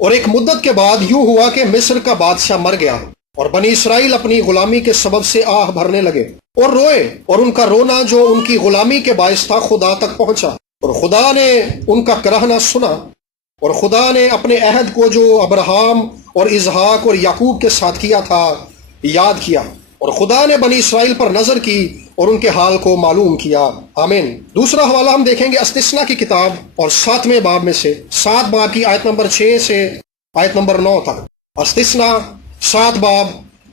اور ایک مدت کے بعد یوں ہوا کہ مصر کا بادشاہ مر گیا اور بنی اسرائیل اپنی غلامی کے سبب سے آہ بھرنے لگے اور روئے، اور ان کا رونا جو ان کی غلامی کے باعث تھا خدا تک پہنچا، اور خدا نے ان کا کراہنا سنا، اور خدا نے اپنے عہد کو جو ابراہیم اور اسحاق اور یعقوب کے ساتھ کیا تھا یاد کیا، اور خدا نے بنی اسرائیل پر نظر کی اور ان کے حال کو معلوم کیا۔ آمین۔ دوسرا حوالہ ہم دیکھیں گے استثنا کی کتاب اور 7ویں باب میں سے، 7 باب کی آیت نمبر 6 سے آیت نمبر 9 تک۔ استثنا 7 باب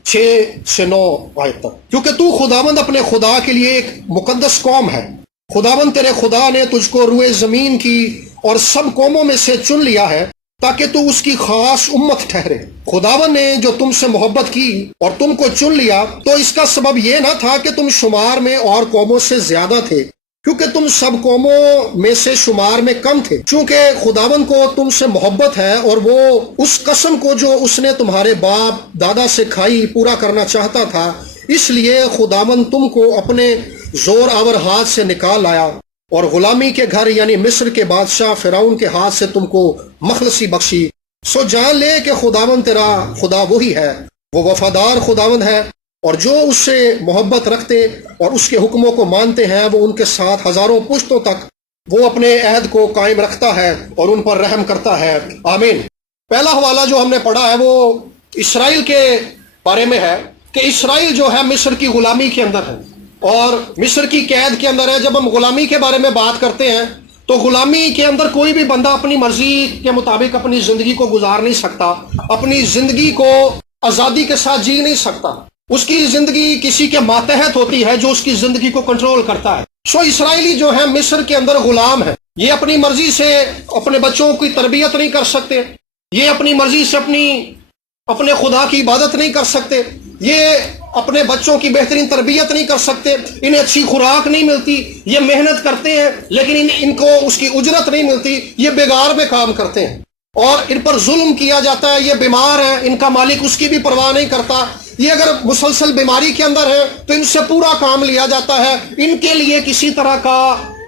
6 سے 9 آیت تک۔ کیونکہ تو خداوند اپنے خدا کے لیے ایک مقدس قوم ہے، خداوند تیرے خدا نے تجھ کو روئے زمین کی اور سب قوموں میں سے چن لیا ہے تاکہ تو اس کی خاص امت ٹھہرے۔ خداوند نے جو تم سے محبت کی اور تم کو چن لیا تو اس کا سبب یہ نہ تھا کہ تم شمار میں اور قوموں سے زیادہ تھے، کیونکہ تم سب قوموں میں سے شمار میں کم تھے، چونکہ خداوند کو تم سے محبت ہے اور وہ اس قسم کو جو اس نے تمہارے باپ دادا سے کھائی پورا کرنا چاہتا تھا، اس لیے خداوند تم کو اپنے زور آور ہاتھ سے نکال لایا اور غلامی کے گھر یعنی مصر کے بادشاہ فرعون کے ہاتھ سے تم کو مخلصی بخشی۔ سو جان لے کہ خداوند تیرا خدا وہی ہے، وہ وفادار خداوند ہے، اور جو اس سے محبت رکھتے اور اس کے حکموں کو مانتے ہیں وہ ان کے ساتھ ہزاروں پشتوں تک وہ اپنے عہد کو قائم رکھتا ہے اور ان پر رحم کرتا ہے۔ آمین۔ پہلا حوالہ جو ہم نے پڑھا ہے وہ اسرائیل کے بارے میں ہے کہ اسرائیل جو ہے مصر کی غلامی کے اندر ہے اور مصر کی قید کے اندر ہے۔ جب ہم غلامی کے بارے میں بات کرتے ہیں تو غلامی کے اندر کوئی بھی بندہ اپنی مرضی کے مطابق اپنی زندگی کو گزار نہیں سکتا، اپنی زندگی کو آزادی کے ساتھ جی نہیں سکتا، اس کی زندگی کسی کے ماتحت ہوتی ہے جو اس کی زندگی کو کنٹرول کرتا ہے۔ سو اسرائیلی جو ہے مصر کے اندر غلام ہے، یہ اپنی مرضی سے اپنے بچوں کی تربیت نہیں کر سکتے، یہ اپنی مرضی سے اپنے خدا کی عبادت نہیں کر سکتے، یہ اپنے بچوں کی بہترین تربیت نہیں کر سکتے، انہیں اچھی خوراک نہیں ملتی، یہ محنت کرتے ہیں لیکن ان کو اس کی اجرت نہیں ملتی، یہ بیگار میں کام کرتے ہیں اور ان پر ظلم کیا جاتا ہے، یہ بیمار ہیں، ان کا مالک اس کی بھی پرواہ نہیں کرتا، یہ اگر مسلسل بیماری کے اندر ہے تو ان سے پورا کام لیا جاتا ہے، ان کے لیے کسی طرح کا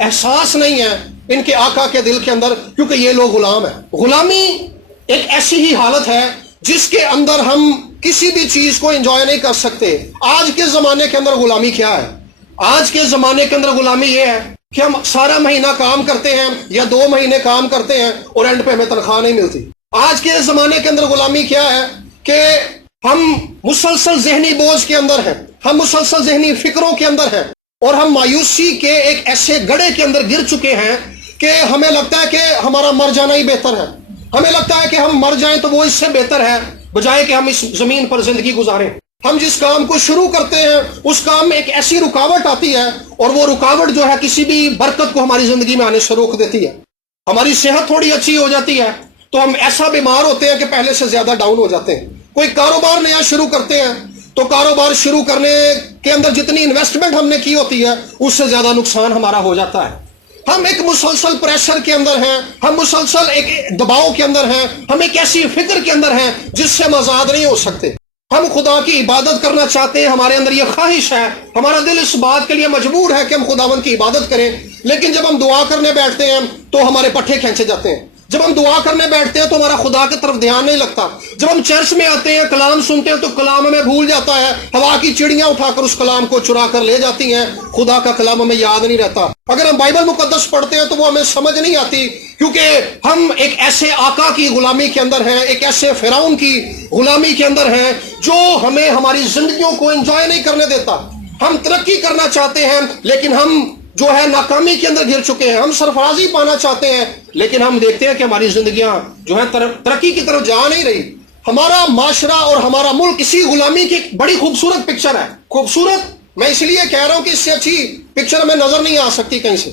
احساس نہیں ہے ان کے آقا کے دل کے اندر، کیونکہ یہ لوگ غلام ہیں۔ غلامی ایک ایسی ہی حالت ہے جس کے اندر ہم کسی بھی چیز کو انجوائے نہیں کر سکتے۔ آج کے زمانے کے اندر غلامی کیا ہے؟ آج کے زمانے کے اندر غلامی یہ ہے کہ ہم سارا مہینہ کام کرتے ہیں یا 2 مہینے کام کرتے ہیں اور اینڈ پہ ہمیں تنخواہ نہیں ملتی۔ آج کے زمانے کے اندر غلامی کیا ہے کہ ہم مسلسل ذہنی بوجھ کے اندر ہیں، ہم مسلسل ذہنی فکروں کے اندر ہیں اور ہم مایوسی کے ایک ایسے گڑھے کے اندر گر چکے ہیں کہ ہمیں لگتا ہے کہ ہمارا مر جانا ہی بہتر ہے، ہمیں لگتا ہے کہ ہم مر جائیں تو وہ اس سے بہتر ہے بجائے کہ ہم اس زمین پر زندگی گزاریں۔ ہم جس کام کو شروع کرتے ہیں اس کام میں ایک ایسی رکاوٹ آتی ہے اور وہ رکاوٹ جو ہے کسی بھی برکت کو ہماری زندگی میں آنے سے روک دیتی ہے۔ ہماری صحت تھوڑی اچھی ہو جاتی ہے تو ہم ایسا بیمار ہوتے ہیں کہ پہلے سے زیادہ ڈاؤن ہو جاتے ہیں۔ کوئی کاروبار نیا شروع کرتے ہیں تو کاروبار شروع کرنے کے اندر جتنی انویسٹمنٹ ہم نے کی ہوتی ہے اس سے زیادہ نقصان ہمارا ہو جاتا ہے۔ ہم ایک مسلسل پریشر کے اندر ہیں، ہم مسلسل ایک دباؤ کے اندر ہیں، ہم ایک ایسی فکر کے اندر ہیں جس سے ہم آزاد نہیں ہو سکتے۔ ہم خدا کی عبادت کرنا چاہتے ہیں، ہمارے اندر یہ خواہش ہے، ہمارا دل اس بات کے لیے مجبور ہے کہ ہم خداوند کی عبادت کریں، لیکن جب ہم دعا کرنے بیٹھتے ہیں تو ہمارے پٹھے کھینچے جاتے ہیں، جب ہم دعا کرنے بیٹھتے ہیں تو ہمارا خدا کی طرف دھیان نہیں لگتا، جب ہم چرچ میں آتے ہیں کلام سنتے ہیں تو کلام ہمیں بھول جاتا ہے، ہوا کی چڑیاں اٹھا کر اس کلام کو چرا کر لے جاتی ہیں، خدا کا کلام ہمیں یاد نہیں رہتا۔ اگر ہم بائبل مقدس پڑھتے ہیں تو وہ ہمیں سمجھ نہیں آتی، کیونکہ ہم ایک ایسے آقا کی غلامی کے اندر ہیں، ایک ایسے فرعون کی غلامی کے اندر ہیں جو ہمیں ہماری زندگیوں کو انجوائے نہیں کرنے دیتا۔ ہم ترقی کرنا چاہتے ہیں لیکن ہم جو ہے ناکامی کے اندر گر چکے ہیں، ہم سرفرازی پانا چاہتے ہیں لیکن ہم دیکھتے ہیں کہ ہماری زندگیاں جو ہے ترقی کی طرف جا نہیں رہی۔ ہمارا معاشرہ اور ہمارا ملک اسی غلامی کی بڑی خوبصورت پکچر ہے۔ خوبصورت میں اس لیے کہہ رہا ہوں کہ اس سے اچھی پکچر ہمیں نظر نہیں آ سکتی کہیں سے،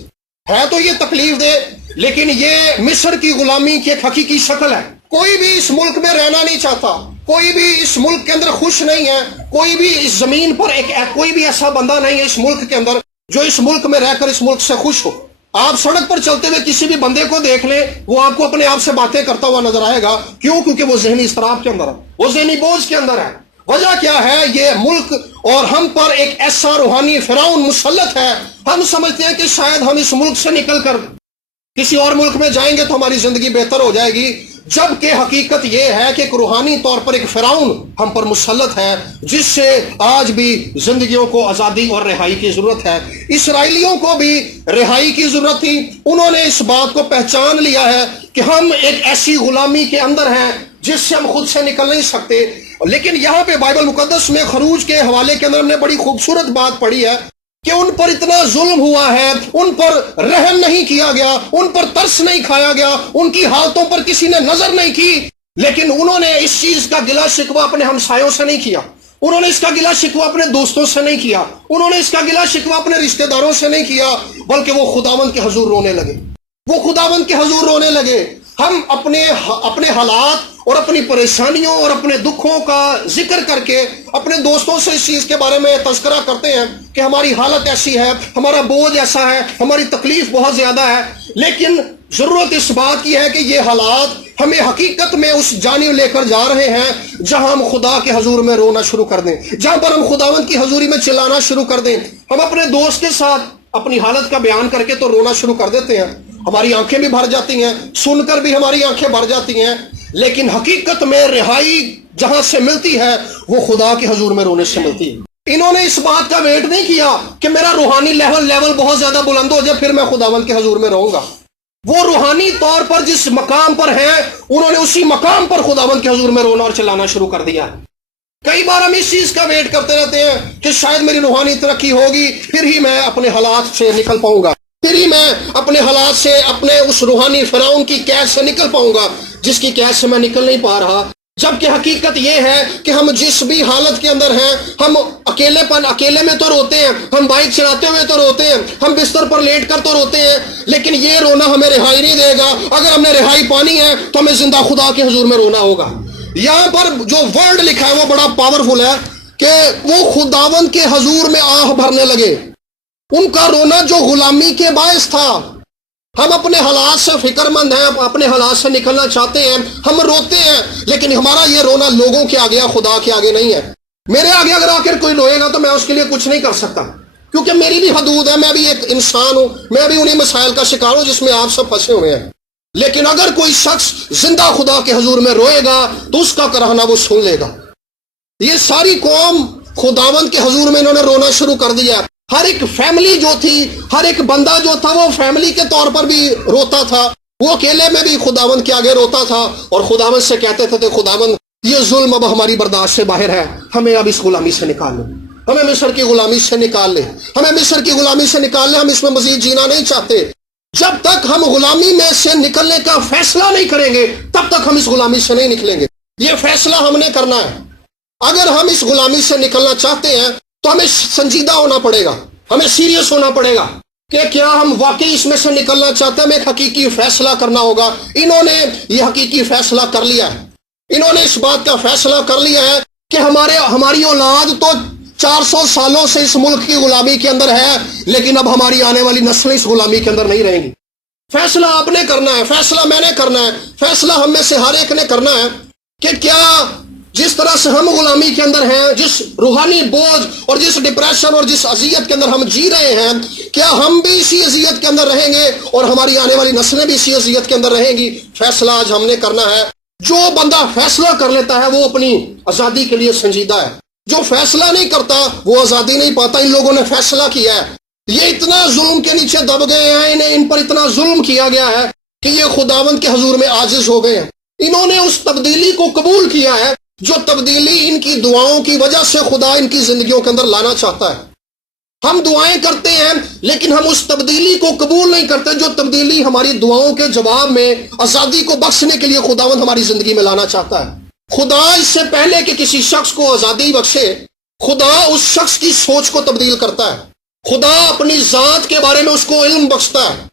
ہے تو یہ تکلیف دے لیکن یہ مصر کی غلامی کی ایک حقیقی شکل ہے۔ کوئی بھی اس ملک میں رہنا نہیں چاہتا، کوئی بھی اس ملک کے اندر خوش نہیں ہے، کوئی بھی اس زمین پر کوئی بھی ایسا بندہ نہیں ہے اس ملک کے اندر جو اس ملک میں رہ کر اس ملک سے خوش ہو۔ آپ سڑک پر چلتے ہوئے کسی بھی بندے کو دیکھ لیں، وہ آپ کو اپنے آپ سے باتیں کرتا ہوا نظر آئے گا۔ کیوں؟ کیونکہ وہ ذہنی اضطراب کے اندر ہے، وہ ذہنی بوجھ کے اندر ہے۔ وجہ کیا ہے؟ یہ ملک اور ہم پر ایک ایسا روحانی فرعون مسلط ہے، ہم سمجھتے ہیں کہ شاید ہم اس ملک سے نکل کر کسی اور ملک میں جائیں گے تو ہماری زندگی بہتر ہو جائے گی، جبکہ حقیقت یہ ہے کہ ایک روحانی طور پر ایک فرعون ہم پر مسلط ہے، جس سے آج بھی زندگیوں کو آزادی اور رہائی کی ضرورت ہے۔ اسرائیلیوں کو بھی رہائی کی ضرورت تھی، انہوں نے اس بات کو پہچان لیا ہے کہ ہم ایک ایسی غلامی کے اندر ہیں جس سے ہم خود سے نکل نہیں سکتے۔ لیکن یہاں پہ بائبل مقدس میں خروج کے حوالے کے اندر ہم نے بڑی خوبصورت بات پڑھی ہے کہ ان پر اتنا ظلم ہوا ہے، ان پر رحم نہیں کیا گیا، ان پر ترس نہیں کھایا گیا، ان کی حالتوں پر کسی نے نظر نہیں کی، لیکن انہوں نے اس چیز کا گلہ شکوہ اپنے ہمسایوں سے نہیں کیا، انہوں نے اس کا گلہ شکوہ اپنے دوستوں سے نہیں کیا، انہوں نے اس کا گلہ شکوہ اپنے رشتہ داروں سے نہیں کیا، بلکہ وہ خداوند کے حضور رونے لگے، وہ خداوند کے حضور رونے لگے۔ ہم اپنے حالات اور اپنی پریشانیوں اور اپنے دکھوں کا ذکر کر کے اپنے دوستوں سے اس چیز کے بارے میں تذکرہ کرتے ہیں کہ ہماری حالت ایسی ہے، ہمارا بوجھ ایسا ہے، ہماری تکلیف بہت زیادہ ہے، لیکن ضرورت اس بات کی ہے کہ یہ حالات ہمیں حقیقت میں اس جانب لے کر جا رہے ہیں جہاں ہم خدا کے حضور میں رونا شروع کر دیں، جہاں پر ہم خداوند کی حضوری میں چلانا شروع کر دیں۔ ہم اپنے دوست کے ساتھ اپنی حالت کا بیان کر کے تو رونا شروع کر دیتے ہیں، ہماری آنکھیں بھی بھر جاتی ہیں، سن کر بھی ہماری آنکھیں بھر جاتی ہیں، لیکن حقیقت میں رہائی جہاں سے ملتی ہے وہ خدا کے حضور میں رونے سے ملتی ہے۔ انہوں نے اس بات کا ویٹ نہیں کیا کہ میرا روحانی لیول بہت زیادہ بلند ہو جائے پھر میں خداوند کے حضور میں رہوں گا۔ وہ روحانی طور پر جس مقام پر ہیں انہوں نے اسی مقام پر خداوند کے حضور میں رونا اور چلانا شروع کر دیا۔ کئی بار ہم اس چیز کا ویٹ کرتے رہتے ہیں کہ شاید میری روحانی ترقی ہوگی پھر ہی میں اپنے حالات سے نکل پاؤں گا، پھر ہی میں اپنے حالات سے، اپنے اس روحانی فرعون کی قید سے نکل پاؤں گا جس کی قید سے میں نکل نہیں پا رہا۔ جبکہ حقیقت یہ ہے کہ ہم جس بھی حالت کے اندر ہیں، ہم اکیلے میں تو روتے ہیں، ہم بائک چلاتے ہوئے تو روتے ہیں، ہم بستر پر لیٹ کر تو روتے ہیں، لیکن یہ رونا ہمیں رہائی نہیں دے گا۔ اگر ہم نے رہائی پانی ہے تو ہمیں زندہ خدا کے حضور میں رونا ہوگا۔ یہاں پر جو ورڈ لکھا ہے وہ بڑا پاورفل ہے کہ وہ خداوند کے حضور میں آہ بھرنے لگے۔ ان کا رونا جو غلامی کے باعث تھا، ہم اپنے حالات سے فکر مند ہیں، اپنے حالات سے نکلنا چاہتے ہیں، ہم روتے ہیں، لیکن ہمارا یہ رونا لوگوں کے آگے، خدا کے آگے نہیں ہے۔ میرے آگے اگر آخر کوئی روئے گا تو میں اس کے لیے کچھ نہیں کر سکتا، کیونکہ میری بھی حدود ہے، میں بھی ایک انسان ہوں، میں بھی انہی مسائل کا شکار ہوں جس میں آپ سب پھنسے ہوئے ہیں۔ لیکن اگر کوئی شخص زندہ خدا کے حضور میں روئے گا تو اس کا کراہنا وہ سن لے گا۔ یہ ساری قوم خداوند کے حضور میں انہوں نے رونا شروع کر دیا۔ ہر ایک فیملی جو تھی، ہر ایک بندہ جو تھا وہ فیملی کے طور پر بھی روتا تھا، وہ اکیلے میں بھی خداوند کے آگے روتا تھا اور خداوند سے کہتے تھے کہ خداوند یہ ظلم اب ہماری برداشت سے باہر ہے، ہمیں اب اس غلامی سے نکال لے، ہمیں مصر کی غلامی سے نکال لے، ہمیں مصر کی غلامی سے نکال لے، ہم اس میں مزید جینا نہیں چاہتے۔ جب تک ہم غلامی میں سے نکلنے کا فیصلہ نہیں کریں گے تب تک ہم اس غلامی سے نہیں نکلیں گے۔ یہ فیصلہ ہم نے کرنا ہے۔ اگر ہم اس غلامی سے نکلنا چاہتے ہیں تو ہمیں سنجیدہ ہونا پڑے گا، ہمیں سیریس ہونا پڑے گا کہ کیا ہم واقعی اس میں سے نکلنا چاہتے ہیں۔ ہمیں ایک حقیقی فیصلہ کرنا ہوگا۔ انہوں نے یہ حقیقی فیصلہ کر لیا ہے، انہوں نے اس بات کا فیصلہ کر لیا ہے کہ ہماری اولاد تو 400 سالوں سے اس ملک کی غلامی کے اندر ہے، لیکن اب ہماری آنے والی نسلیں اس غلامی کے اندر نہیں رہیں گی۔ فیصلہ آپ نے کرنا ہے، فیصلہ میں نے کرنا ہے، فیصلہ ہم میں سے ہر ایک نے کرنا ہے کہ کیا جس طرح سے ہم غلامی کے اندر ہیں، جس روحانی بوجھ اور جس ڈپریشن اور جس اذیت کے اندر ہم جی رہے ہیں، کیا ہم بھی اسی اذیت کے اندر رہیں گے اور ہماری آنے والی نسلیں بھی اسی اذیت کے اندر رہیں گی؟ فیصلہ آج ہم نے کرنا ہے۔ جو بندہ فیصلہ کر لیتا ہے وہ اپنی آزادی کے لیے سنجیدہ ہے، جو فیصلہ نہیں کرتا وہ آزادی نہیں پاتا۔ ان لوگوں نے فیصلہ کیا ہے، یہ اتنا ظلم کے نیچے دب گئے ہیں، ان پر اتنا ظلم کیا گیا ہے کہ یہ خداوند کے حضور میں عاجز ہو گئے ہیں۔ انہوں نے اس تبدیلی کو قبول کیا ہے جو تبدیلی ان کی دعاؤں کی وجہ سے خدا ان کی زندگیوں کے اندر لانا چاہتا ہے۔ ہم دعائیں کرتے ہیں لیکن ہم اس تبدیلی کو قبول نہیں کرتے جو تبدیلی ہماری دعاؤں کے جواب میں آزادی کو بخشنے کے لیے خداوند ہماری زندگی میں لانا چاہتا ہے۔ خدا اس سے پہلے کہ کسی شخص کو آزادی بخشے، خدا اس شخص کی سوچ کو تبدیل کرتا ہے۔ خدا اپنی ذات کے بارے میں اس کو علم بخشتا ہے۔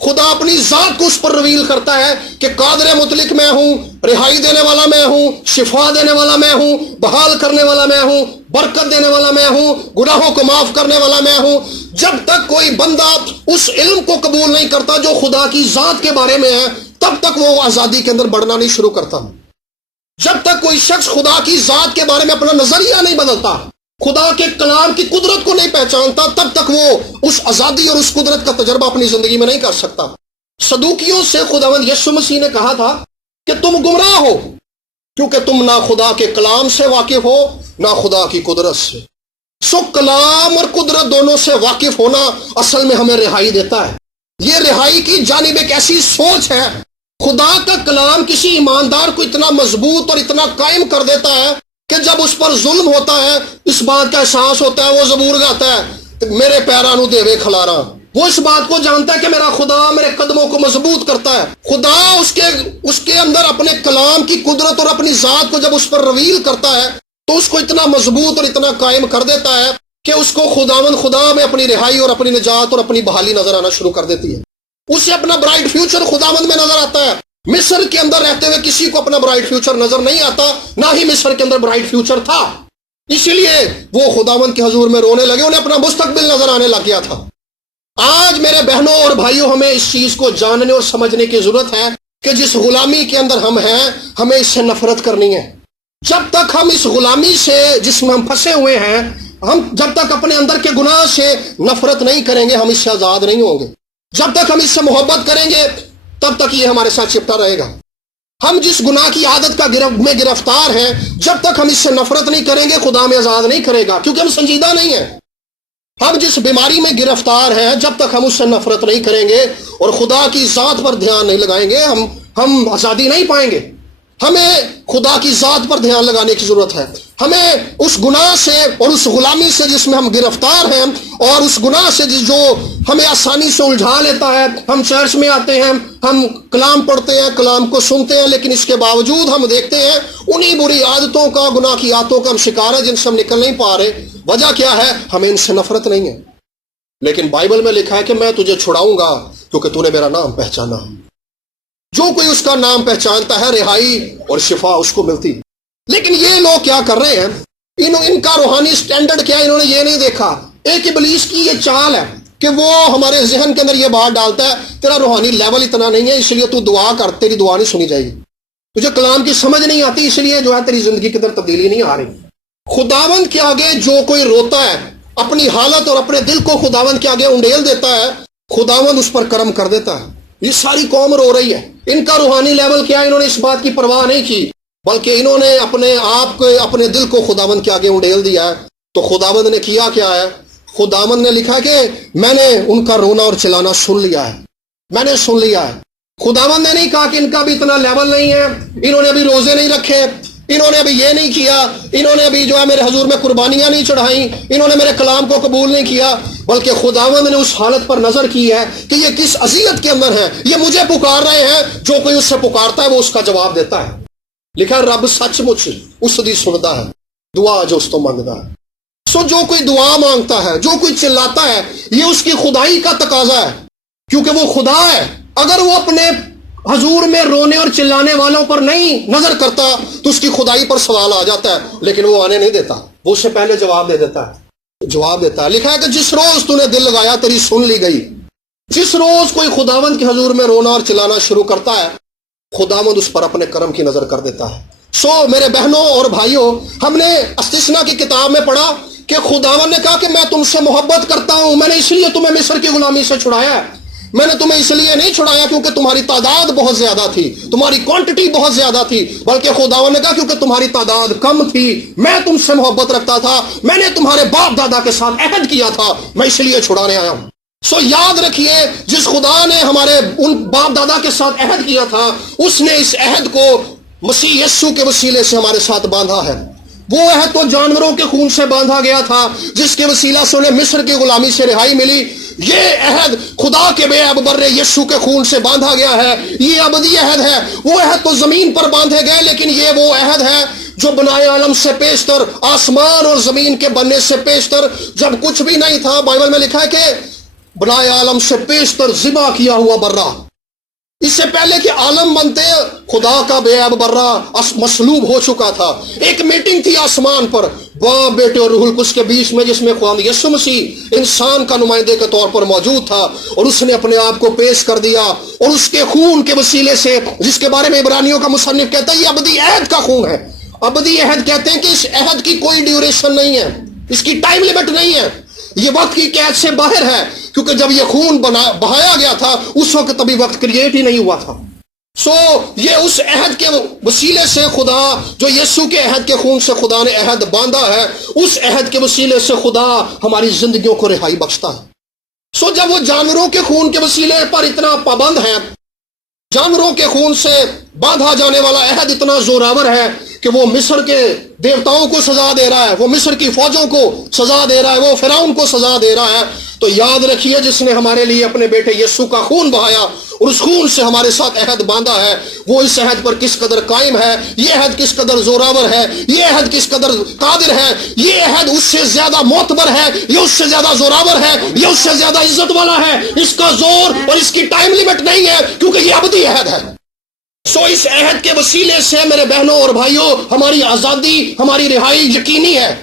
خدا اپنی ذات کو اس پر رویل کرتا ہے کہ قادر مطلق میں ہوں، رہائی دینے والا میں ہوں، شفا دینے والا میں ہوں، بحال کرنے والا میں ہوں، برکت دینے والا میں ہوں، گناہوں کو معاف کرنے والا میں ہوں۔ جب تک کوئی بندہ اس علم کو قبول نہیں کرتا جو خدا کی ذات کے بارے میں ہے، تب تک وہ آزادی کے اندر بڑھنا نہیں شروع کرتا۔ جب تک کوئی شخص خدا کی ذات کے بارے میں اپنا نظریہ نہیں بدلتا، خدا کے کلام کی قدرت کو نہیں پہچانتا، تب تک وہ اس آزادی اور اس قدرت کا تجربہ اپنی زندگی میں نہیں کر سکتا۔ صدوقیوں سے خداوند یسوع مسیح نے کہا تھا کہ تم گمراہ ہو، کیونکہ تم نہ خدا کے کلام سے واقف ہو نہ خدا کی قدرت سے۔ سو کلام اور قدرت دونوں سے واقف ہونا اصل میں ہمیں رہائی دیتا ہے۔ یہ رہائی کی جانب ایک ایسی سوچ ہے، خدا کا کلام کسی ایماندار کو اتنا مضبوط اور اتنا قائم کر دیتا ہے کہ جب اس پر ظلم ہوتا ہے اس بات کا احساس ہوتا ہے، وہ زبور گاتا ہے میرے پیرانو دیوے کھلارا، وہ اس بات کو جانتا ہے کہ میرا خدا میرے قدموں کو مضبوط کرتا ہے۔ خدا اس کے اندر اپنے کلام کی قدرت اور اپنی ذات کو جب اس پر رویل کرتا ہے تو اس کو اتنا مضبوط اور اتنا قائم کر دیتا ہے کہ اس کو خدا میں اپنی رہائی اور اپنی نجات اور اپنی بحالی نظر آنا شروع کر دیتی ہے۔ اسے اپنا برائٹ فیوچر خداوند میں نظر آتا ہے۔ مصر کے اندر رہتے ہوئے کسی کو اپنا برائٹ فیوچر نظر نہیں آتا، نہ ہی مصر کے اندر برائٹ فیوچر تھا، اسی لیے وہ خداوند کے حضور میں رونے لگے، انہیں اپنا مستقبل نظر آنے لگ گیا تھا۔ آج میرے بہنوں اور بھائیوں، ہمیں اس چیز کو جاننے اور سمجھنے کی ضرورت ہے کہ جس غلامی کے اندر ہم ہیں ہمیں اس سے نفرت کرنی ہے۔ جب تک ہم اس غلامی سے جس میں ہم پھنسے ہوئے ہیں، ہم جب تک اپنے اندر کے گناہ سے نفرت نہیں کریں گے ہم اس سے آزاد نہیں ہوں گے۔ جب تک ہم اس سے محبت کریں گے تب تک یہ ہمارے ساتھ چپٹا رہے گا۔ ہم جس گناہ کی عادت کا میں گرفتار ہیں، جب تک ہم اس سے نفرت نہیں کریں گے خدا ہمیں آزاد نہیں کرے گا، کیونکہ ہم سنجیدہ نہیں ہیں۔ ہم جس بیماری میں گرفتار ہیں، جب تک ہم اس سے نفرت نہیں کریں گے اور خدا کی ذات پر دھیان نہیں لگائیں گے ہم آزادی نہیں پائیں گے۔ ہمیں خدا کی ذات پر دھیان لگانے کی ضرورت ہے۔ ہمیں اس گناہ سے اور اس غلامی سے جس میں ہم گرفتار ہیں، اور اس گناہ سے جو ہمیں آسانی سے الجھا لیتا ہے، ہم چرچ میں آتے ہیں، ہم کلام پڑھتے ہیں، کلام کو سنتے ہیں، لیکن اس کے باوجود ہم دیکھتے ہیں انہی بری عادتوں کا، گناہ کی عادتوں کا ہم شکار ہیں جن سے ہم نکل نہیں پا رہے۔ وجہ کیا ہے؟ ہمیں ان سے نفرت نہیں ہے، لیکن بائبل میں لکھا ہے کہ میں تجھے چھڑاؤں گا کیونکہ تو نے میرا نام پہچانا۔ جو کوئی اس کا نام پہچانتا ہے رہائی اور شفا اس کو ملتی۔ لیکن یہ لوگ کیا کر رہے ہیں؟ ان کا روحانی سٹینڈرڈ کیا ہے؟ انہوں نے یہ نہیں دیکھا۔ ایک ابلیس کی یہ چال ہے کہ وہ ہمارے ذہن کے اندر یہ بات ڈالتا ہے تیرا روحانی لیول اتنا نہیں ہے، اس لیے تو دعا کر، تیری دعا نہیں سنی جائے گی، تجھے کلام کی سمجھ نہیں آتی، اس لیے جو ہے تیری زندگی کے اندر تبدیلی نہیں آ رہی۔ خداوند کے آگے جو کوئی روتا ہے، اپنی حالت اور اپنے دل کو خداوند کے آگے انڈیل دیتا ہے، خداوند اس پر کرم کر دیتا ہے۔ یہ ساری قوم رو رہی ہے۔ ان کا روحانی لیول کیا ہے؟ انہوں نے اس بات کی پرواہ نہیں کی، بلکہ انہوں نے اپنے آپ کو، اپنے دل کو خداوند کے آگے انڈیل دیا ہے۔ تو خداوند نے کیا کیا ہے؟ خداوند نے لکھا کہ میں نے ان کا رونا اور چلانا سن لیا ہے، میں نے سن لیا ہے۔ خداوند نے نہیں کہا کہ ان کا بھی اتنا لیول نہیں ہے، انہوں نے ابھی روزے نہیں رکھے، انہوں نے ابھی یہ نہیں کیا، انہوں نے ابھی جو ہے میرے حضور میں قربانیاں نہیں چڑھائیں، انہوں نے میرے کلام کو قبول نہیں کیا، بلکہ خداوند نے اس حالت پر نظر کی ہے کہ یہ کس اذیت کے اندر ہیں، یہ مجھے پکار رہے ہیں۔ جو کوئی اس سے پکارتا ہے وہ اس کا جواب دیتا ہے۔ لکھا ہے رب سچ مچ اس دی سنتا ہے دعا جو اس تو مانگتا ہے۔ سو جو کوئی دعا مانگتا ہے، جو کوئی چلاتا ہے، یہ اس کی خدائی کا تقاضا ہے، کیونکہ وہ خدا ہے۔ اگر وہ اپنے حضور میں رونے اور چلانے والوں پر نہیں نظر کرتا تو اس کی خدائی پر سوال آ جاتا ہے، لیکن وہ آنے نہیں دیتا، وہ اس سے پہلے جواب دے دیتا ہے، جواب دیتا ہے۔ لکھا ہے کہ جس روز تو نے دل لگایا تیری سن لی گئی۔ جس روز کوئی خداوند کے حضور میں رونا اور چلانا شروع کرتا ہے، خداوند اس پر اپنے کرم کی نظر کر دیتا ہے۔ سو میرے بہنوں اور بھائیوں، ہم نے استثنا کی کتاب میں پڑھا کہ خداوند نے کہا کہ میں تم سے محبت کرتا ہوں، میں نے اس لیے تمہیں مصر کی غلامی سے چھڑایا ہے۔ میں نے تمہیں اس لیے نہیں چھڑایا کیونکہ تمہاری تعداد بہت زیادہ تھی، تمہاری کوانٹٹی بہت زیادہ تھی، بلکہ خداوند نے کہا کیونکہ تمہاری تعداد کم تھی، میں تم سے محبت رکھتا تھا، میں نے تمہارے باپ دادا کے ساتھ عہد کیا تھا، میں اس لیے چھڑانے آیا ہوں۔ سو یاد رکھیے، جس خدا نے ہمارے ان باپ دادا کے ساتھ عہد کیا تھا، اس نے اس عہد کو مسیح یسوع کے وسیلے سے ہمارے ساتھ باندھا ہے۔ وہ عہد تو جانوروں کے خون سے باندھا گیا تھا جس کے وسیلہ سے انہیں مصر کی غلامی سے رہائی ملی۔ یہ عہد خدا کے بے ابر یسوع کے خون سے باندھا گیا ہے، یہ ابدی عہد ہے۔ وہ عہد تو زمین پر باندھے گئے، لیکن یہ وہ عہد ہے جو بنائے عالم سے پیشتر، آسمان اور زمین کے بننے سے پیشتر، جب کچھ بھی نہیں تھا، بائبل میں لکھا ہے کہ بنائے عالم سے پیشتر ذبح کیا ہوا برا۔ اس سے پہلے کہ عالم بنتے خدا کا بے عیب برا مصلوب ہو چکا تھا۔ ایک میٹنگ تھی آسمان پر باپ، بیٹے اور روح القدس کے بیچ میں، جس میں خدا یسوع مسیح انسان کا نمائندے کے طور پر موجود تھا، اور اس نے اپنے آپ کو پیش کر دیا، اور اس کے خون کے وسیلے سے، جس کے بارے میں عبرانیوں کا مصنف کہتا ہے یہ ابدی عہد کا خون ہے۔ ابدی عہد کہتے ہیں کہ اس عہد کی کوئی ڈیوریشن نہیں ہے، اس کی ٹائم لیمٹ نہیں ہے، یہ وقت کی قید سے باہر ہے، کیونکہ جب یہ خون بہایا گیا تھا اس وقت ابھی وقت کریٹ ہی نہیں ہوا تھا۔ سو یہ اس عہد کے وسیلے سے خدا جو یسوع کے عہد کے خون سے خدا نے عہد باندھا ہے، اس عہد کے وسیلے سے خدا ہماری زندگیوں کو رہائی بخشتا ہے۔ سو جب وہ جانوروں کے خون کے وسیلے پر اتنا پابند ہے، جانوروں کے خون سے باندھا جانے والا عہد اتنا زوراور ہے کہ وہ مصر کے دیوتاؤں کو سزا دے رہا ہے، وہ مصر کی فوجوں کو سزا دے رہا ہے، وہ فرعون کو سزا دے رہا ہے، تو یاد رکھیے جس نے ہمارے لیے اپنے بیٹے یسوع کا خون بہایا اور اس خون سے ہمارے ساتھ عہد باندھا ہے، وہ اس عہد پر کس قدر قائم ہے، یہ عہد کس قدر زوراور ہے، یہ عہد کس قدر قادر ہے، یہ عہد اس سے زیادہ معتبر ہے، یہ اس سے زیادہ زوراور ہے، یہ اس سے زیادہ عزت والا ہے، اس کا زور اور اس کی ٹائم لیمٹ نہیں ہے کیونکہ یہ ابدی عہد ہے۔ سو اس عہد کے وسیلے سے میرے بہنوں اور بھائیوں ہماری آزادی، ہماری رہائی یقینی ہے،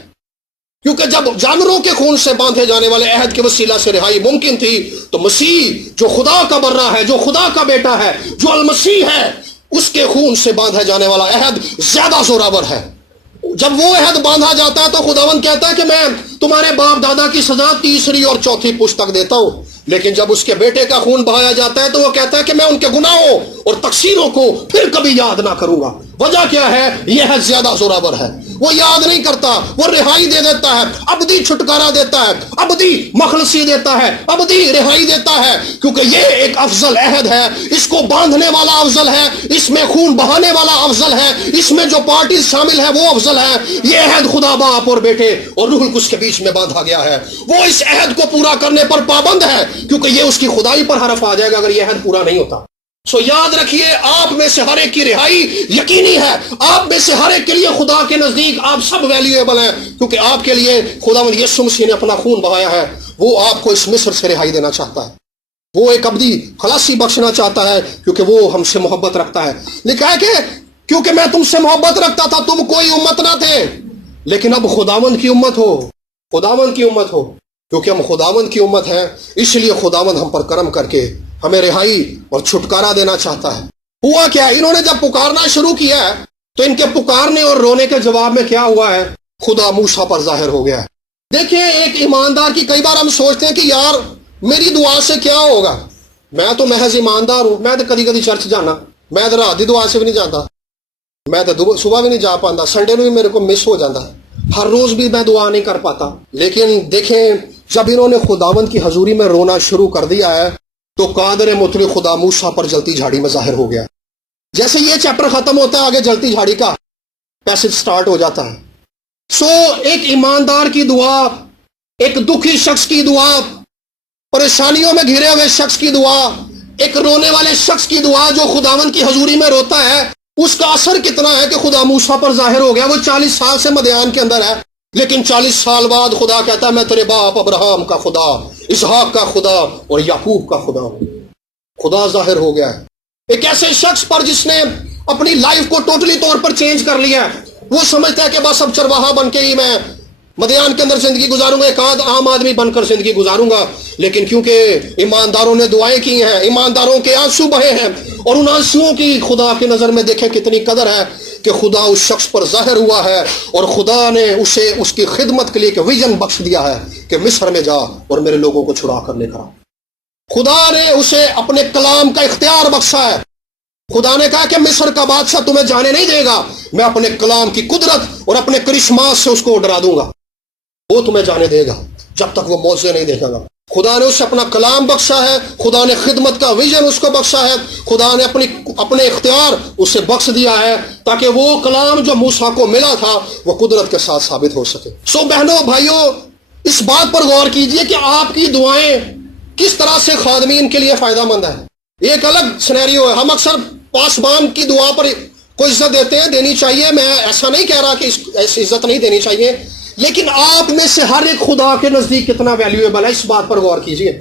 کیونکہ جب جانوروں کے خون سے باندھے جانے والے عہد کے وسیلہ سے رہائی ممکن تھی، تو مسیح جو خدا کا برہ ہے، جو خدا کا بیٹا ہے، جو المسیح ہے، اس کے خون سے باندھا جانے والا عہد زیادہ زوراور ہے۔ جب وہ عہد باندھا جاتا ہے تو خداوند کہتا ہے کہ میں تمہارے باپ دادا کی سزا تیسری اور چوتھی پشت تک دیتا ہوں، لیکن جب اس کے بیٹے کا خون بہایا جاتا ہے تو وہ کہتا ہے کہ میں ان کے گناہوں اور تقصیروں کو پھر کبھی یاد نہ کروں گا۔ وجہ کیا ہے؟ یہ عہد زیادہ زوراور ہے، وہ یاد نہیں کرتا، وہ رہائی دے دیتا ہے، ابدی چھٹکارا دیتا ہے، ابدی مخلصی دیتا ہے، ابدی رہائی دیتا ہے، کیونکہ یہ ایک افضل عہد ہے، اس کو باندھنے والا افضل ہے، اس میں خون بہانے والا افضل ہے، اس میں جو پارٹیز شامل ہے وہ افضل ہے۔ یہ عہد خدا باپ اور بیٹے اور روح القدس کے بیچ میں باندھا گیا ہے، وہ اس عہد کو پورا کرنے پر پابند ہے، کیونکہ یہ اس کی خدائی پر حرف آ جائے گا اگر یہ عہد پورا نہیں ہوتا۔ سو یاد رکھیے آپ میں سے ہر ایک کی رہائی یقینی ہے، آپ میں سے ہر ایک کے لیے خدا کے نزدیک آپ سب ویلیویبل ہیں، کیونکہ آپ کے لیے خداوند یسوع مسیح نے اپنا خون بہایا ہے، وہ آپ کو اس مصر سے رہائی دینا چاہتا ہے، وہ ایک ابدی خلاصی بخشنا چاہتا ہے، کیونکہ وہ ہم سے محبت رکھتا ہے۔ لکھا ہے کہ کیونکہ میں تم سے محبت رکھتا تھا تم کوئی امت نہ تھے، لیکن اب خداوند کی امت ہو، خداوند کی امت ہو، کیونکہ ہم خداوند کی امت ہیں، اس لیے خداوند ہم پر کرم کر کے ہمیں رہائی اور چھٹکارا دینا چاہتا ہے۔ ہوا کیا؟ انہوں نے جب پکارنا شروع کیا ہے تو ان کے پکارنے اور رونے کے جواب میں کیا ہوا ہے؟ خدا موسیٰ پر ظاہر ہو گیا ہے۔ دیکھیں ایک ایماندار کی، کئی بار ہم سوچتے ہیں کہ یار میری دعا سے کیا ہوگا، میں تو محض ایماندار ہوں، میں تو کدی کدی چرچ جانا، میں تو رات دی دعا سے بھی نہیں جاتا، میں تو صبح بھی نہیں جا پاتا، سنڈے نو بھی میرے کو مس ہو جاتا ہے، ہر روز بھی میں دعا نہیں کر پاتا۔ لیکن دیکھیں جب انہوں نے خداوند کی حضوری میں رونا شروع کر دیا ہے تو قادر مطلق خدا موسیٰ پر جلتی جھاڑی میں ظاہر ہو گیا۔ جیسے یہ چیپٹر ختم ہوتا ہے آگے جلتی جھاڑی کا پیسج سٹارٹ ہو جاتا ہے۔ سو ایک ایماندار کی دعا، ایک دکھی شخص کی دعا، پریشانیوں میں گھرے ہوئے شخص کی دعا، ایک رونے والے شخص کی دعا جو خداوند کی حضوری میں روتا ہے، اس کا اثر کتنا ہے کہ خدا موسیٰ پر ظاہر ہو گیا۔ وہ 40 سال سے مدیان کے اندر ہے، لیکن 40 سال بعد خدا کہتا ہے میں تیرے باپ ابراہم کا خدا، اسحاق کا خدا اور یعقوب کا خدا ہوں۔ خدا ظاہر ہو گیا ہے ایک ایسے شخص پر جس نے اپنی لائف کو ٹوٹلی طور پر چینج کر لیا ہے۔ وہ سمجھتا ہے کہ بس اب چرواہا بن کے ہی میں مدیان کے اندر زندگی گزاروں گا، ایک عام آدمی بن کر زندگی گزاروں گا، لیکن کیونکہ ایمانداروں نے دعائیں کی ہیں، ایمانداروں کے آنسو بہے ہیں، اور ان آنسوؤں کی خدا کی نظر میں دیکھیں کتنی قدر ہے کہ خدا اس شخص پر ظاہر ہوا ہے اور خدا نے اسے اس کی خدمت کے لیے ایک ویژن بخش دیا ہے کہ مصر میں جا اور میرے لوگوں کو چھڑا کر لے کر آ۔ خدا نے اسے اپنے کلام کا اختیار بخشا ہے۔ خدا نے کہا کہ مصر کا بادشاہ تمہیں جانے نہیں دے گا، میں اپنے کلام کی قدرت اور اپنے کرشمات سے اس کو ڈرا دوں گا، وہ تمہیں جانے دے گا جب تک وہ معجزے نہیں دیکھے گا۔ خدا نے اسے اپنا کلام بخشا ہے، خدا نے خدمت کا ویژن اس کو بخشا ہے، خدا نے اپنے اختیار اسے بخش دیا ہے تاکہ وہ کلام جو موسیٰ کو ملا تھا وہ قدرت کے ساتھ ثابت ہو سکے۔ سو بہنوں بھائیوں اس بات پر غور کیجئے کہ آپ کی دعائیں کس طرح سے خادمین کے لیے فائدہ مند ہے۔ ایک الگ سینیریو ہے، ہم اکثر پاسبان کی دعا پر کوئی عزت دیتے ہیں، دینی چاہیے، میں ایسا نہیں کہہ رہا کہ ایسی عزت نہیں دینی چاہیے، لیکن آپ میں سے ہر ایک خدا کے نزدیک کتنا ویلیویبل ہے، اس بات پر غور کیجئے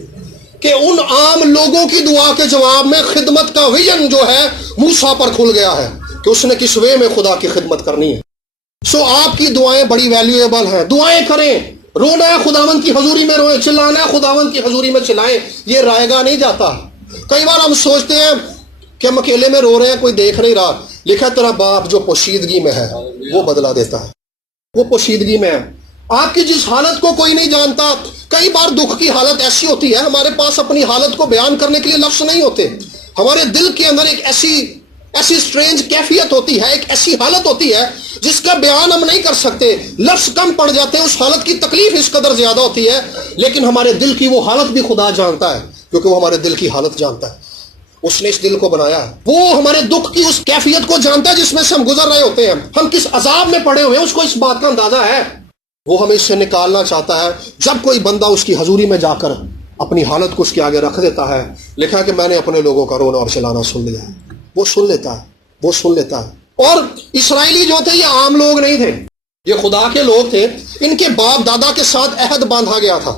کہ ان عام لوگوں کی دعا کے جواب میں خدمت کا ویژن جو ہے موسیٰ پر کھل گیا ہے کہ اس نے کس وے میں خدا کی خدمت کرنی ہے۔ سو آپ کی دعائیں بڑی ویلیویبل ہیں، دعائیں کریں، رونا ہے خداوند کی حضوری میں روئیں، چلانا ہے خداوند کی حضوری میں چلائیں، یہ رائے گا نہیں جاتا۔ کئی بار ہم سوچتے ہیں کہ ہم اکیلے میں رو رہے ہیں، کوئی دیکھ نہیں رہا، لکھا تیرا باپ جو پوشیدگی میں ہے وہ بدلا دیتا ہے، وہ پوشیدگی میں ہے۔ آپ کی جس حالت کو کوئی نہیں جانتا، کئی بار دکھ کی حالت ایسی ہوتی ہے ہمارے پاس اپنی حالت کو بیان کرنے کے لیے لفظ نہیں ہوتے، ہمارے دل کے اندر ایک ایسی اسٹرینج کیفیت ہوتی ہے، ایک ایسی حالت ہوتی ہے جس کا بیان ہم نہیں کر سکتے، لفظ کم پڑ جاتے ہیں، اس حالت کی تکلیف اس قدر زیادہ ہوتی ہے، لیکن ہمارے دل کی وہ حالت بھی خدا جانتا ہے، کیونکہ وہ ہمارے دل کی حالت جانتا ہے، اس نے اس دل کو بنایا ہے، وہ ہمارے دکھ کی اس کیفیت کو جانتا ہے جس میں سے ہم گزر رہے ہوتے ہیں، ہم کس عذاب میں پڑے ہوئے ہیں اس کو اس بات کا اندازہ ہے، وہ ہمیں اس سے نکالنا چاہتا ہے۔ جب کوئی بندہ اس کی حضوری میں جا کر اپنی حالت کو اس کے آگے رکھ دیتا ہے، لکھا کہ میں نے اپنے لوگوں کا رونا اور چلانا سن لیا ہے، وہ سن لیتا ہے۔ اور اسرائیلی جو تھے یہ عام لوگ نہیں تھے، یہ خدا کے لوگ تھے، ان کے باپ دادا کے ساتھ عہد باندھا گیا تھا۔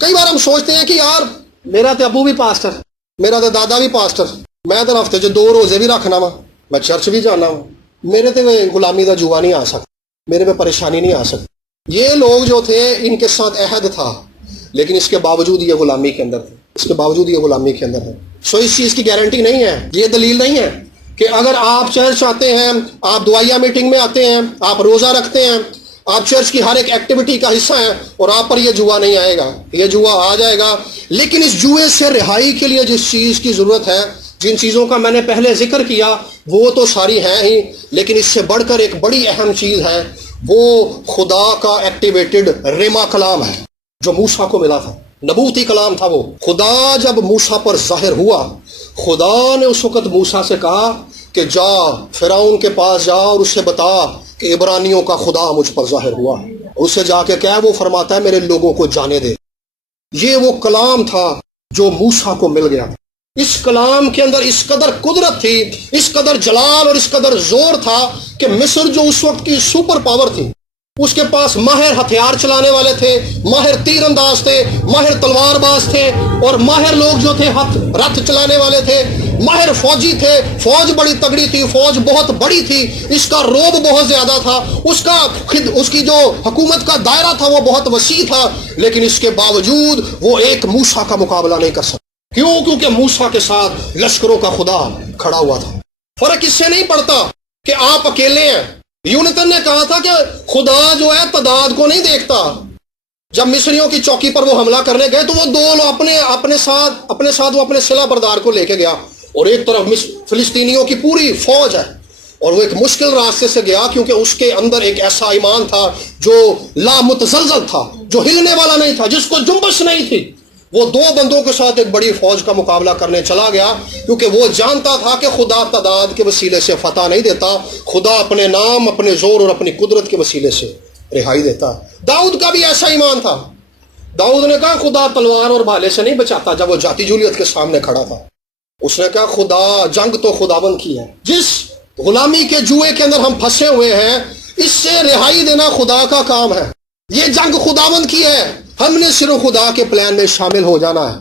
کئی بار ہم سوچتے ہیں کہ یار میرا تو ابو بھی پاسٹر، میرا تو دادا بھی پاسٹر، میں تو ہفتے 2 روزے بھی رکھنا وا، میں چرچ بھی جانا وا، میرے تے غلامی کا جوا نہیں آ سکتا، میرے پہ پریشانی نہیں آ سکتی۔ یہ لوگ جو تھے ان کے ساتھ عہد تھا، لیکن اس کے باوجود یہ غلامی کے اندر تھے، سو اس چیز کی گارنٹی نہیں ہے، یہ دلیل نہیں ہے کہ اگر آپ چرچ آتے ہیں، آپ دعائیہ میٹنگ میں آتے ہیں، آپ روزہ رکھتے ہیں، آپ چرچ کی ہر ایک ایکٹیویٹی کا حصہ ہیں اور آپ پر یہ جوا نہیں آئے گا، یہ جوا آ جائے گا، لیکن اس جوئے سے رہائی کے لیے جس چیز کی ضرورت ہے، جن چیزوں کا میں نے پہلے ذکر کیا وہ تو ساری ہیں ہی، لیکن اس سے بڑھ کر ایک بڑی اہم چیز ہے، وہ خدا کا ایکٹیویٹڈ ریما کلام ہے جو موسیٰ کو ملا تھا، نبوتی کلام تھا وہ۔ خدا جب موسیٰ پر ظاہر ہوا، خدا نے اس وقت موسیٰ سے کہا کہ جا فرعون کے پاس جا اور اسے بتا کہ عبرانیوں کا خدا مجھ پر ظاہر ہوا، اسے جا کے کہہ، وہ فرماتا ہے میرے لوگوں کو جانے دے۔ یہ وہ کلام تھا جو موسیٰ کو مل گیا۔ اس کلام کے اندر اس قدر قدرت تھی، اس قدر جلال اور اس قدر زور تھا کہ مصر جو اس وقت کی سپر پاور تھی، اس کے پاس ماہر ہتھیار چلانے والے تھے، ماہر تیر انداز تھے، ماہر تلوار باز تھے، اور ماہر لوگ جو تھے رتھ چلانے والے تھے، ماہر فوجی تھے، فوج بڑی تگڑی تھی، فوج بہت بڑی تھی، اس کا روب بہت زیادہ تھا، اس کی جو حکومت کا دائرہ تھا وہ بہت وسیع تھا، لیکن اس کے باوجود وہ ایک موسیٰ کا مقابلہ نہیں کر سکتا۔ کیونکہ موسیٰ کے ساتھ لشکروں کا خدا کھڑا ہوا تھا۔ فرق اس سے نہیں پڑتا کہ آپ اکیلے ہیں۔ یونتن نے کہا تھا کہ خدا جو ہے تعداد کو نہیں دیکھتا۔ جب مصریوں کی چوکی پر وہ حملہ کرنے گئے تو وہ 2 لوگ اپنے ساتھ وہ اپنے صلہ بردار کو لے کے گیا، اور ایک طرف فلسطینیوں کی پوری فوج ہے، اور وہ ایک مشکل راستے سے گیا کیونکہ اس کے اندر ایک ایسا ایمان تھا جو لامتزلزل تھا، جو ہلنے والا نہیں تھا، جس کو جنبش نہیں تھی۔ وہ 2 بندوں کے ساتھ ایک بڑی فوج کا مقابلہ کرنے چلا گیا، کیونکہ وہ جانتا تھا کہ خدا تعداد کے وسیلے سے فتح نہیں دیتا، خدا اپنے نام، اپنے زور اور اپنی قدرت کے وسیلے سے رہائی دیتا۔ داؤد کا بھی ایسا ایمان تھا۔ داؤد نے کہا خدا تلوار اور بھالے سے نہیں بچاتا، جب وہ جاتی جولیت کے سامنے کھڑا تھا اس نے کہا خدا جنگ تو خداوند کی ہے، جس غلامی کے جوئے کے اندر ہم پھنسے ہوئے ہیں اس سے رہائی دینا خدا کا کام ہے، یہ جنگ خداوند کی ہے، ہم نے صرف خدا کے پلان میں شامل ہو جانا ہے۔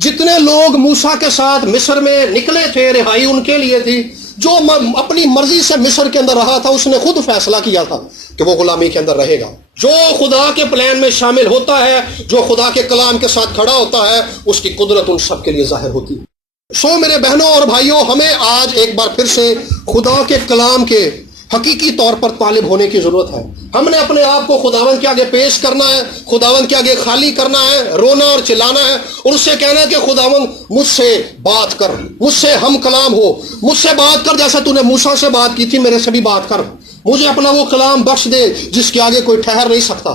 جتنے لوگ موسیٰ کے ساتھ مصر میں نکلے تھے رہائی ان کے لیے تھی، جو اپنی مرضی سے مصر کے اندر رہا تھا اس نے خود فیصلہ کیا تھا کہ وہ غلامی کے اندر رہے گا۔ جو خدا کے پلان میں شامل ہوتا ہے، جو خدا کے کلام کے ساتھ کھڑا ہوتا ہے، اس کی قدرت ان سب کے لیے ظاہر ہوتی ہے۔ سو میرے بہنوں اور بھائیوں، ہمیں آج ایک بار پھر سے خدا کے کلام کے حقیقی طور پر طالب ہونے کی ضرورت ہے۔ ہم نے اپنے آپ کو خداوند کے آگے پیش کرنا ہے، خداوند کے آگے خالی کرنا ہے، رونا اور چلانا ہے، اور اس سے کہنا ہے کہ خداوند مجھ سے بات کر، مجھ سے ہم کلام ہو، مجھ سے بات کر جیسا تو نے موسیٰ سے بات کی تھی، میرے سے بھی بات کر، مجھے اپنا وہ کلام بخش دے جس کے آگے کوئی ٹھہر نہیں سکتا۔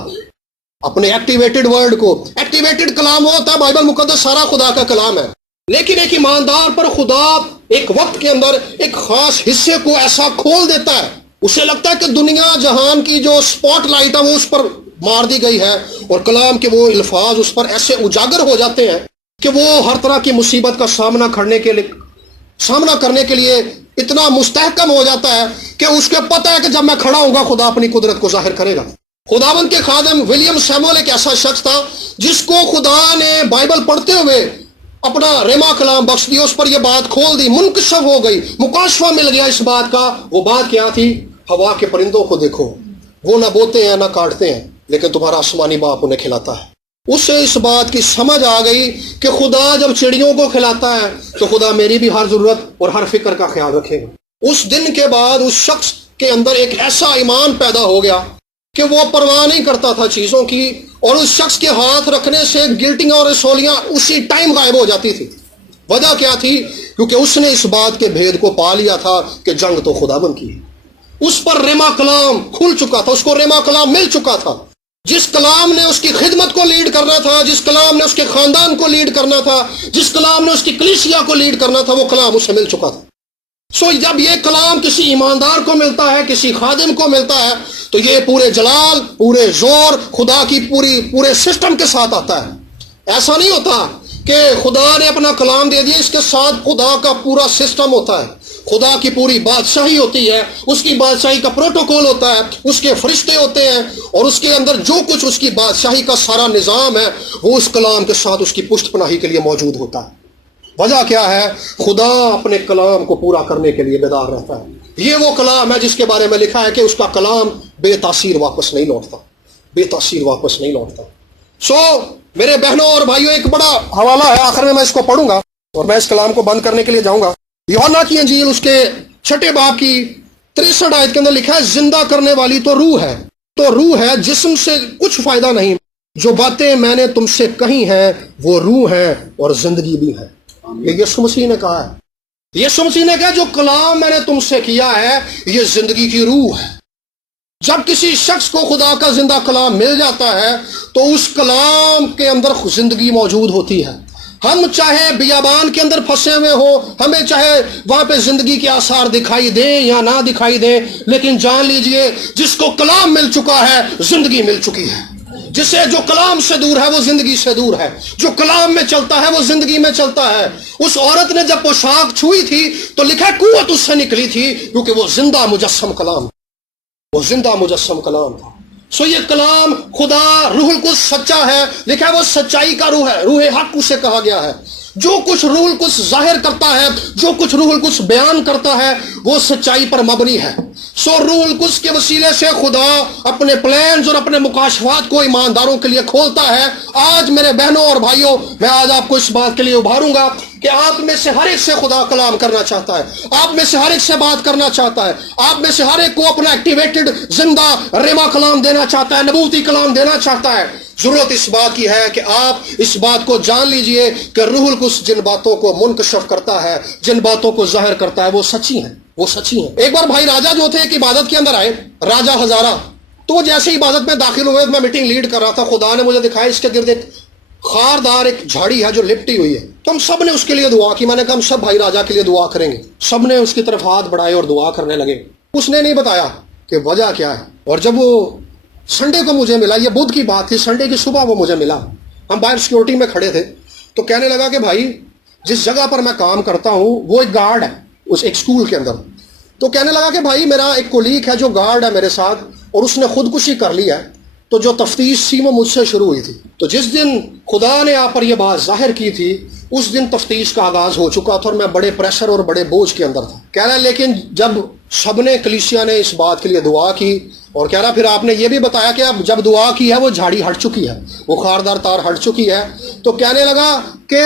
اپنے ایکٹیویٹڈ ورڈ کو، ایکٹیویٹڈ کلام ہوتا ہے بائبل مقدس سارا خدا کا کلام ہے، لیکن ایک ایماندار پر خدا ایک وقت کے اندر ایک خاص حصے کو ایسا کھول دیتا ہے، اسے لگتا ہے کہ دنیا جہان کی جو سپاٹ لائٹ ہے وہ اس پر مار دی گئی ہے، اور کلام کے وہ الفاظ اس پر ایسے اجاگر ہو جاتے ہیں کہ وہ ہر طرح کی مصیبت کا سامنا کرنے کے لیے اتنا مستحکم ہو جاتا ہے کہ اس کے پتہ ہے کہ جب میں کھڑا ہوں گا خدا اپنی قدرت کو ظاہر کرے گا۔ خداوند کے خادم ولیم سیمول ایک ایسا شخص تھا جس کو خدا نے بائبل پڑھتے ہوئے اپنا ریما کلام بخش دیا، اس پر یہ بات کھول دی، منکشف ہو گئی، مکاشفہ مل گیا اس بات کا۔ وہ بات کیا تھی؟ ہوا کے پرندوں کو دیکھو، وہ نہ بوتے ہیں نہ کاٹتے ہیں، لیکن تمہارا آسمانی باپ انہیں کھلاتا ہے۔ اسے اس بات کی سمجھ آ گئی کہ خدا جب چڑیوں کو کھلاتا ہے تو خدا میری بھی ہر ضرورت اور ہر فکر کا خیال رکھے گا۔ اس دن کے بعد اس شخص کے اندر ایک ایسا ایمان پیدا ہو گیا کہ وہ پرواہ نہیں کرتا تھا چیزوں کی، اور اس شخص کے ہاتھ رکھنے سے گلٹیاں اور رسولیاں اسی ٹائم غائب ہو جاتی تھی۔ وجہ کیا تھی کیونکہ اس نے اس بات کے بھید کو پا لیا تھا کہ جنگ تو خداوند کی ہے۔ اس پر رما کلام کھل چکا تھا، اس کو رما کلام مل چکا تھا۔ جس کلام نے اس کی خدمت کو لیڈ کرنا تھا، جس کلام نے اس کے خاندان کو لیڈ کرنا تھا، جس کلام نے اس کی کلیسیا کو لیڈ کرنا تھا، وہ کلام اسے مل چکا تھا۔ جب یہ کلام کسی ایماندار کو ملتا ہے، کسی خادم کو ملتا ہے، تو یہ پورے جلال، پورے زور، خدا کی پورے سسٹم کے ساتھ آتا ہے۔ ایسا نہیں ہوتا کہ خدا نے اپنا کلام دے دیا، اس کے ساتھ خدا کا پورا سسٹم ہوتا ہے، خدا کی پوری بادشاہی ہوتی ہے، اس کی بادشاہی کا پروٹوکول ہوتا ہے، اس کے فرشتے ہوتے ہیں، اور اس کے اندر جو کچھ اس کی بادشاہی کا سارا نظام ہے وہ اس کلام کے ساتھ اس کی پشت پناہی کے لیے موجود ہوتا ہے۔ وجہ کیا ہے؟ خدا اپنے کلام کو پورا کرنے کے لیے بیدار رہتا ہے۔ یہ وہ کلام ہے جس کے بارے میں لکھا ہے کہ اس کا کلام بے تاثیر واپس نہیں لوٹتا، بے تاثیر واپس نہیں لوٹتا۔ میرے بہنوں اور بھائیوں، ایک بڑا حوالہ ہے، آخر میں اس کو پڑھوں گا اور میں اس کلام کو بند کرنے کے لیے جاؤں گا۔ یوحنا کی انجیل اس کے 6 باب کی 63 آیت کے اندر لکھا ہے، زندہ کرنے والی تو روح ہے، تو روح ہے، جسم سے کچھ فائدہ نہیں۔ جو باتیں میں نے تم سے کہی ہیں وہ روح ہیں اور زندگی بھی ہے۔ یہ یسوع مسیح نے کہا ہے، یسوع مسیح نے کہا جو کلام میں نے تم سے کیا ہے یہ زندگی کی روح ہے۔ جب کسی شخص کو خدا کا زندہ کلام مل جاتا ہے تو اس کلام کے اندر زندگی موجود ہوتی ہے۔ ہم چاہے بیابان کے اندر پھنسے ہوئے ہو، ہمیں چاہے وہاں پہ زندگی کے آثار دکھائی دیں یا نہ دکھائی دیں، لیکن جان لیجئے جس کو کلام مل چکا ہے زندگی مل چکی ہے۔ جسے جو کلام سے دور ہے وہ زندگی سے دور ہے، جو کلام میں چلتا ہے وہ زندگی میں چلتا ہے۔ اس عورت نے جب پوشاک چھوئی تھی تو لکھا ہے قوت اس سے نکلی تھی، کیونکہ وہ زندہ مجسم کلام، وہ زندہ مجسم کلام تھا۔ یہ کلام خدا روح القدس سچا ہے، لکھا ہے وہ سچائی کا روح ہے، روح حق اسے کہا گیا ہے۔ جو کچھ روح القدس ظاہر کرتا ہے، جو کچھ روح القدس بیان کرتا ہے وہ سچائی پر مبنی ہے۔ روح القدس کے وسیلے سے خدا اپنے پلانز اور اپنے مکاشفات کو ایمانداروں کے لیے کھولتا ہے۔ آج میرے بہنوں اور بھائیوں، میں آج آپ کو اس بات کے لیے ابھاروں گا کہ آپ میں سے ہر ایک سے خدا کلام کرنا چاہتا ہے، آپ میں سے ہر ایک سے بات کرنا چاہتا ہے، آپ میں سے ہر ایک کو اپنا ایکٹیویٹڈ زندہ رما کلام دینا چاہتا ہے، نبوتی کلام دینا چاہتا ہے۔ ضرورت اس بات کی ہے کہ آپ اس بات کو جان لیجئے کہ روح القدس جن باتوں کو منکشف کرتا ہے، جن باتوں کو ظاہر کرتا ہے وہ سچی ہیں، وہ سچی ہیں۔ ایک بار بھائی راجہ جو تھے ایک عبادت کے اندر آئے، راجہ ہزارہ، تو جیسے عبادت میں داخل ہوئے، میں میٹنگ لیڈ کر رہا تھا، خدا نے مجھے دکھایا اس کے گرد ایک خاردار ایک جھاڑی ہے جو لپٹی ہوئی ہے۔ تو ہم سب نے اس کے لیے دعا کی، میں نے کہا ہم سب بھائی راجہ کے لیے دعا کریں گے۔ سب نے اس کی طرف ہاتھ بڑھائے اور دعا کرنے لگے۔ اس نے نہیں بتایا کہ وجہ کیا ہے۔ اور جب وہ سنڈے کو مجھے ملا، یہ بدھ کی بات تھی، سنڈے کی صبح وہ مجھے ملا، ہم باہر سیکورٹی میں کھڑے تھے، تو کہنے لگا کہ بھائی جس جگہ پر میں کام کرتا ہوں وہ ایک گارڈ ہے اس ایک اسکول کے اندر۔ تو کہنے لگا کہ بھائی میرا ایک کولیگ ہے جو گارڈ ہے میرے ساتھ، اور اس نے خودکشی کر لی ہے، تو جو تفتیش تھی وہ مجھ سے شروع ہوئی تھی۔ تو جس دن خدا نے آپ پر یہ بات ظاہر کی تھی اس دن تفتیش کا آغاز ہو چکا تھا، اور میں بڑے پریشر اور بڑے بوجھ کے اندر تھا۔ کہہ رہا لیکن جب سب نے کلیسیا نے اس بات کے لیے دعا کی، اور کہہ رہا پھر آپ نے یہ بھی بتایا کہ اب جب دعا کی ہے وہ جھاڑی ہٹ چکی ہے، وہ خاردار تار ہٹ چکی ہے، تو کہنے لگا کہ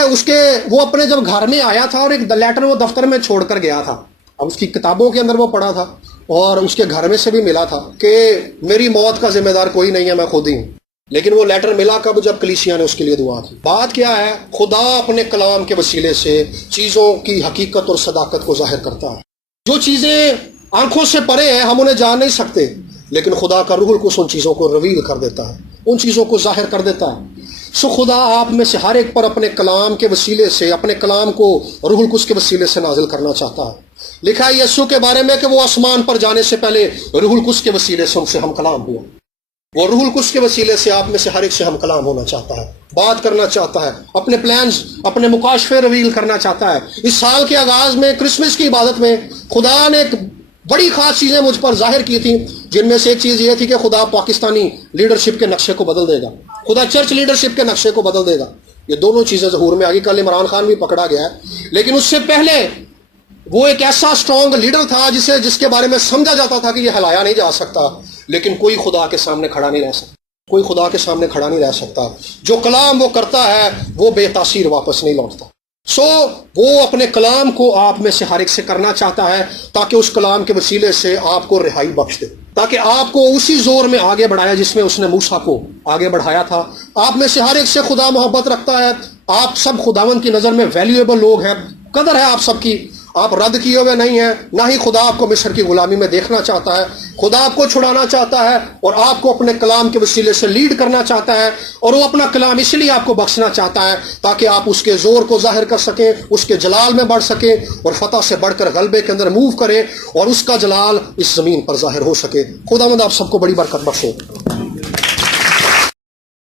وہ اپنے جب گھر میں آیا تھا اور ایک لیٹر وہ دفتر میں چھوڑ کر گیا تھا، اب اس کی کتابوں کے اندر وہ پڑھا تھا اور اس کے گھر میں سے بھی ملا تھا کہ میری موت کا ذمہ دار کوئی نہیں ہے، میں خود ہی ہوں۔ لیکن وہ لیٹر ملا کب؟ جب کلیسیا نے اس کے لیے دعا کی۔ بات کیا ہے؟ خدا اپنے کلام کے وسیلے سے چیزوں کی حقیقت اور صداقت کو ظاہر کرتا ہے۔ جو چیزیں آنکھوں سے پرے ہیں ہم انہیں جان نہیں سکتے، لیکن خدا کا روح القدس ان چیزوں کو ریویل کر دیتا ہے، ان چیزوں کو ظاہر کر دیتا ہے۔ خدا آپ میں سے ہر ایک پر اپنے کلام کے وسیلے سے، اپنے کلام کو روح القدس کے وسیلے سے نازل کرنا چاہتا ہے۔ لکھا ہے یسوع کے بارے میں کہ وہ آسمان پر جانے سے پہلے روح القدس کے وسیلے سے ان سے ہم کلام ہوا۔ وہ روح القدس کے وسیلے سے آپ میں سے ہر ایک سے ہم کلام ہونا چاہتا ہے، بات کرنا چاہتا ہے، اپنے پلانز، اپنے مکاشفے ریویل کرنا چاہتا ہے۔ اس سال کے آغاز میں کرسمس کی عبادت میں خدا نے ایک بڑی خاص چیزیں مجھ پر ظاہر کی تھیں، جن میں سے ایک چیز یہ تھی کہ خدا پاکستانی لیڈرشپ کے نقشے کو بدل دے گا، خدا چرچ لیڈرشپ کے نقشے کو بدل دے گا۔ یہ دونوں چیزیں ظہور میں آگی۔ کل عمران خان بھی پکڑا گیا ہے، لیکن اس سے پہلے وہ ایک ایسا اسٹرانگ لیڈر تھا جس کے بارے میں سمجھا جاتا تھا کہ یہ ہلایا نہیں جا سکتا، لیکن کوئی خدا کے سامنے کھڑا نہیں رہ سکتا، کوئی خدا کے سامنے کھڑا نہیں رہ سکتا۔ جو کلام وہ کرتا ہے وہ بے تاثیر واپس نہیں لوٹتا۔ وہ اپنے کلام کو آپ میں سے ہر ایک سے کرنا چاہتا ہے تاکہ اس کلام کے وسیلے سے آپ کو رہائی بخش دے، تاکہ آپ کو اسی زور میں آگے بڑھایا جس میں اس نے موسیٰ کو آگے بڑھایا تھا۔ آپ میں سے ہر ایک سے خدا محبت رکھتا ہے، آپ سب خداوند کی نظر میں ویلیویبل لوگ ہیں، قدر ہے آپ سب کی، آپ رد کیے ہوئے نہیں ہیں، نہ ہی خدا آپ کو مصر کی غلامی میں دیکھنا چاہتا ہے۔ خدا آپ کو چھڑانا چاہتا ہے اور آپ کو اپنے کلام کے وسیلے سے لیڈ کرنا چاہتا ہے، اور وہ اپنا کلام اس لیے آپ کو بخشنا چاہتا ہے تاکہ آپ اس کے زور کو ظاہر کر سکیں، اس کے جلال میں بڑھ سکیں، اور فتح سے بڑھ کر غلبے کے اندر موو کریں، اور اس کا جلال اس زمین پر ظاہر ہو سکے۔ خداوند آپ سب کو بڑی برکت بخشے۔